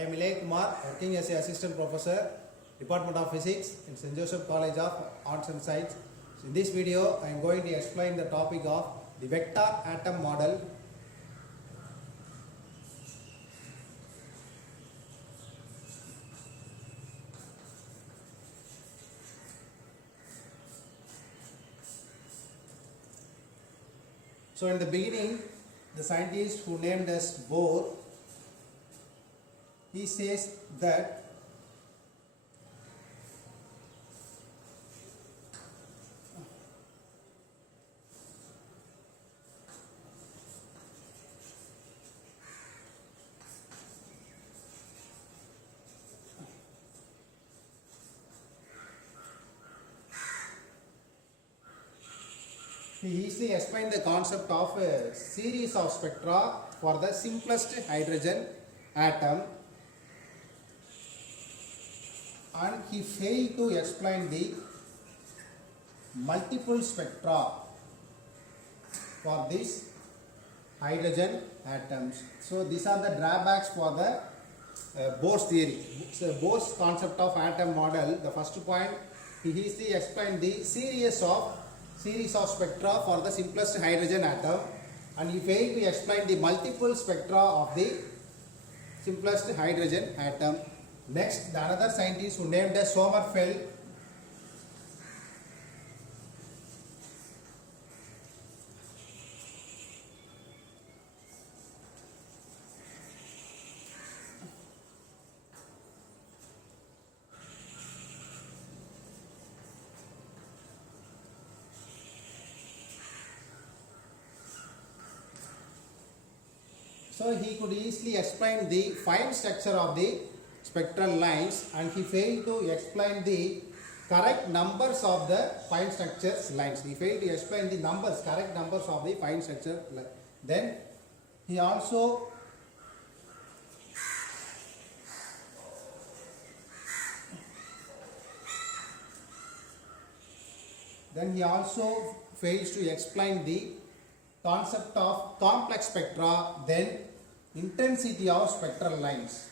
I am Ilay Kumar, working as a assistant professor, Department of Physics in St. Joseph College of Arts and Science. So in this video, I am going to explain the topic of the vector atom model. So in the beginning, the scientist who named as Bohr, he says that he easily explained the concept of a series of spectra for the simplest hydrogen atom, and he failed to explain the multiple spectra for these hydrogen atoms. So these are the drawbacks for the Bohr's theory. So Bohr's concept of atom model, the first point, he easily explained the series of spectra for the simplest hydrogen atom, and he failed to explain the multiple spectra of the simplest hydrogen atom. Next, the another scientist who named as Sommerfeld, so he could easily explain the fine structure of the spectral lines, and he failed to explain the correct numbers of the fine structures lines. He failed to explain the correct numbers of the fine structure line. Then he also fails to explain the concept of complex spectra, then intensity of spectral lines.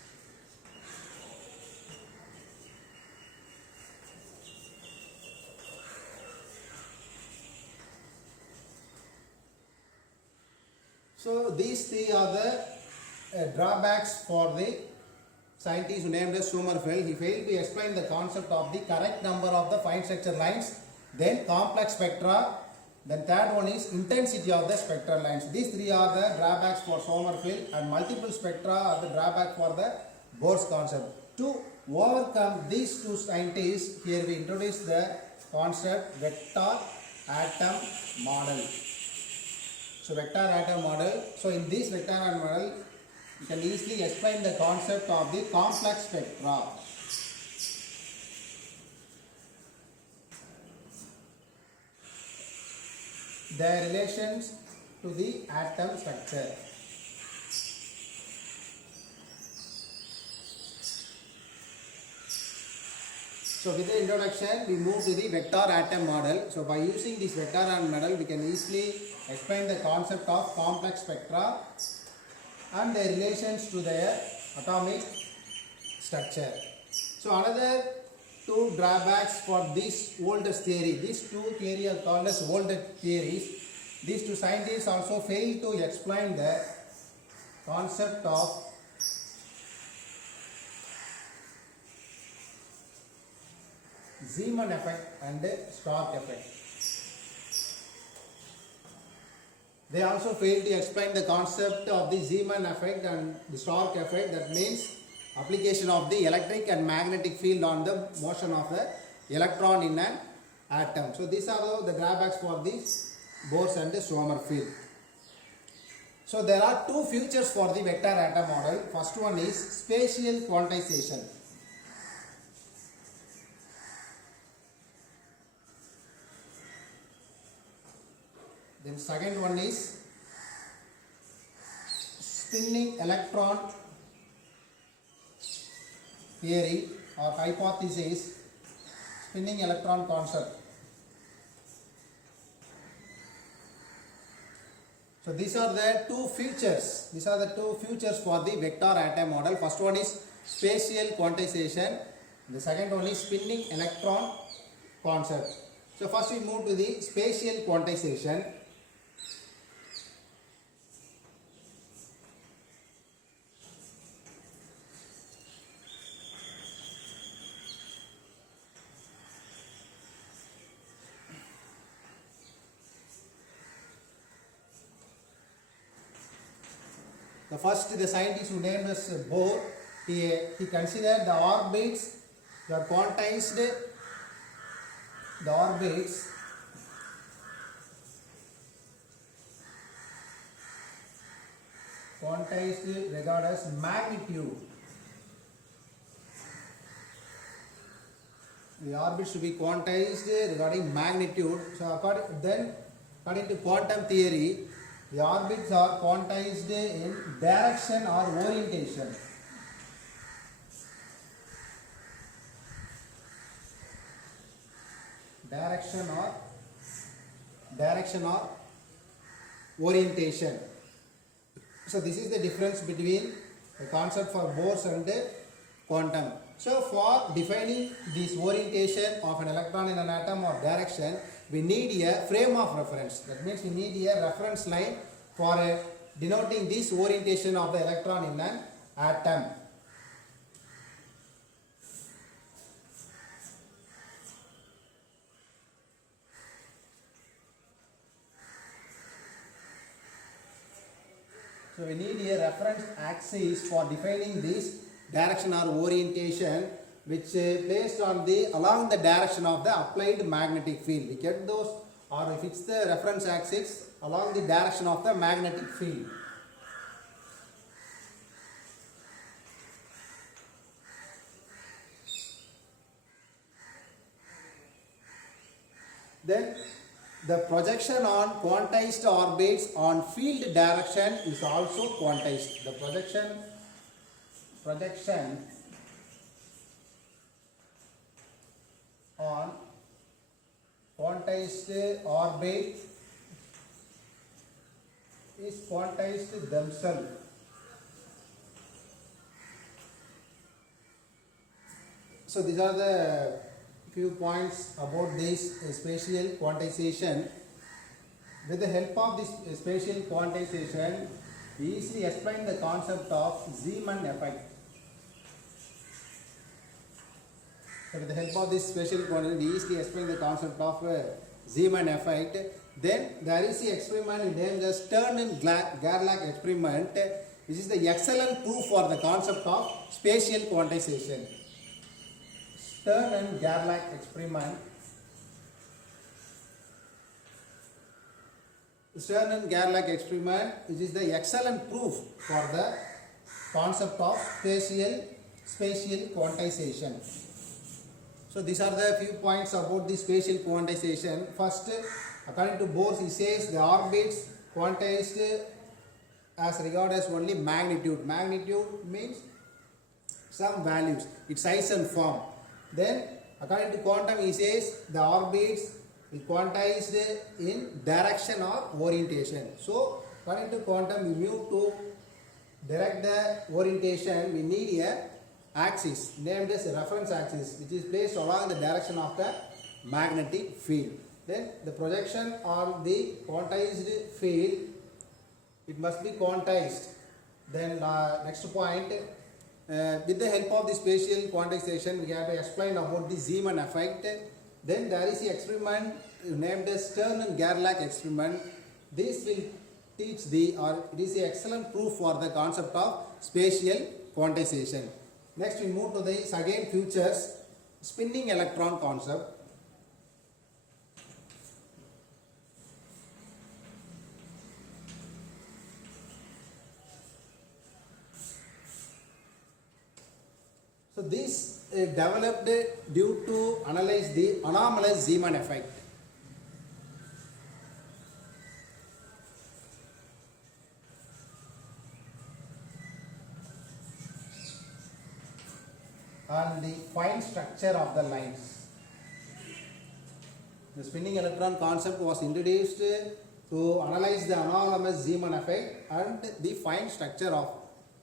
So these three are the drawbacks for the scientist who named as Sommerfeld. He failed to explain the concept of the correct number of the fine structure lines, then complex spectra, then third one is intensity of the spectral lines. These three are the drawbacks for Sommerfeld, and multiple spectra are the drawback for the Bohr's concept. To overcome these two scientists, here we introduce the concept vector atom model. So vector atom model. So in this vector atom model, you can easily explain the concept of the complex spectra. Their relations to the atom structure. So with the introduction, we move to the vector atom model. So by using this vector atom model, we can easily explain the concept of complex spectra and their relations to their atomic structure. So another two drawbacks for this Volta's theory. These two theories are called as Volta theories. These two scientists also failed to explain the concept of Zeeman effect and Stark effect. They also failed to explain the concept of the Zeeman effect and the Stark effect, that means application of the electric and magnetic field on the motion of the electron in an atom. So these are the drawbacks for these Bohr's and the Sommerfeld. So there are two features for the vector atom model. First one is spatial quantization. Then second one is spinning electron theory or hypothesis, spinning electron concept. So these are the two features. These are the two features for the vector atom model. First one is spatial quantization. The second one is spinning electron concept. So first we move to the spatial quantization. The scientist who named as Bohr, he considered the orbits were quantized, the orbits quantized regarded as magnitude. The orbits should be quantized regarding magnitude. So according to quantum theory, the orbits are quantized in direction or orientation. Direction or orientation. So this is the difference between the concept for Bohr's and quantum. So for defining this orientation of an electron in an atom or direction, we need a frame of reference. That means we need a reference line for denoting this orientation of the electron in an atom. So we need a reference axis for defining this direction or orientation, which based on along the direction of the applied magnetic field. We get those, or we fix the reference axis along the direction of the magnetic field. Then the projection on quantized orbits on field direction is also quantized. The projection on quantized orbit is quantized themselves. So these are the few points about this spatial quantization. With the help of this spatial quantization, we easily explain the concept of Zeeman effect. So with the help of this spatial quantization, we easily explain the concept of Zeeman effect. Then there is the experiment named as Stern and Gerlach experiment, which is the excellent proof for the concept of spatial quantization. Stern and Gerlach experiment. Stern and Gerlach experiment, which is the excellent proof for the concept of spatial quantization. So these are the few points about the spatial quantization. First, according to Bohr, he says the orbits quantized as regard as only magnitude. Magnitude means some values, its size and form. Then according to quantum, he says the orbits is quantized in direction or orientation. So according to quantum, we move to direct the orientation. We need a axis named as a reference axis, which is placed along the direction of the magnetic field. Then the projection on the quantized field, it must be quantized. Then next point, with the help of the spatial quantization, we have to explain about the Zeeman effect. Then there is the experiment named as Stern and Gerlach experiment. This will teach it is the excellent proof for the concept of spatial quantization. Next we move to the again futures, spinning electron concept. So this developed due to analyze the anomalous Zeeman effect. And the fine structure of the lines. The spinning electron concept was introduced to analyze the anomalous Zeeman effect and the fine structure of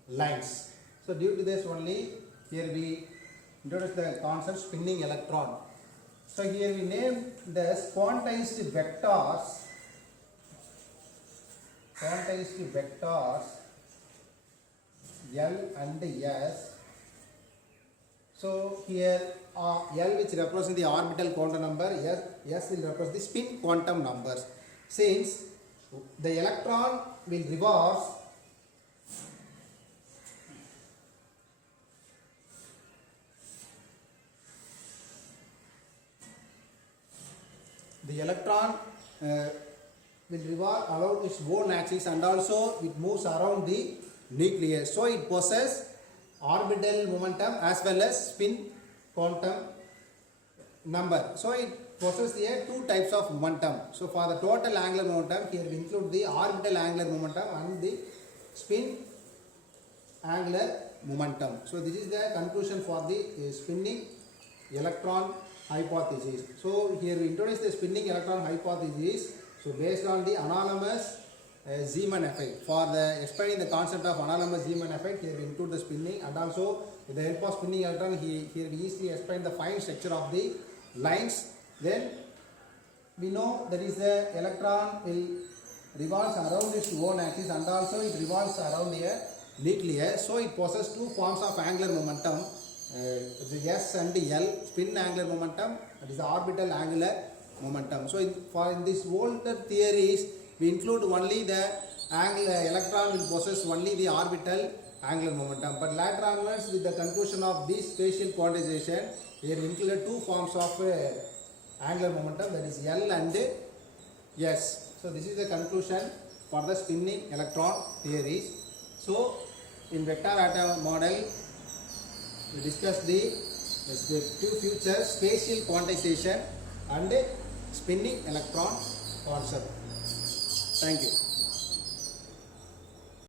lines. So due to this only, here we introduce the concept spinning electron. So here we name this quantized vectors L and S. So here L which represents the orbital quantum number, S will represent the spin quantum numbers. Since the electron will reverse will revolve around its own axis and also it moves around the nucleus. So it possesses orbital momentum as well as spin quantum number. So it possesses here two types of momentum. So for the total angular momentum, here we include the orbital angular momentum and the spin angular momentum. So this is the conclusion for the spinning electron hypothesis. So here we introduce the spinning electron hypothesis. So based on the anomalous Zeeman effect. For the explaining the concept of anomalous Zeeman effect, here we include the spinning, and also with the help of spinning electron, here we easily explain the fine structure of the lines. Then we know that is the electron will revolves around its own axis and also it revolves around a nucleus. So it possesses two forms of angular momentum, the S and the L, spin angular momentum, that is the orbital angular momentum. So in this older theories, we include only the electron will possess only the orbital angular momentum. But later onwards, with the conclusion of this spatial quantization, here we included two forms of angular momentum, that is L and S. So this is the conclusion for the spinning electron theories. So in vector atom model, we discussed the two futures, spatial quantization and spinning electron concept. Thank you.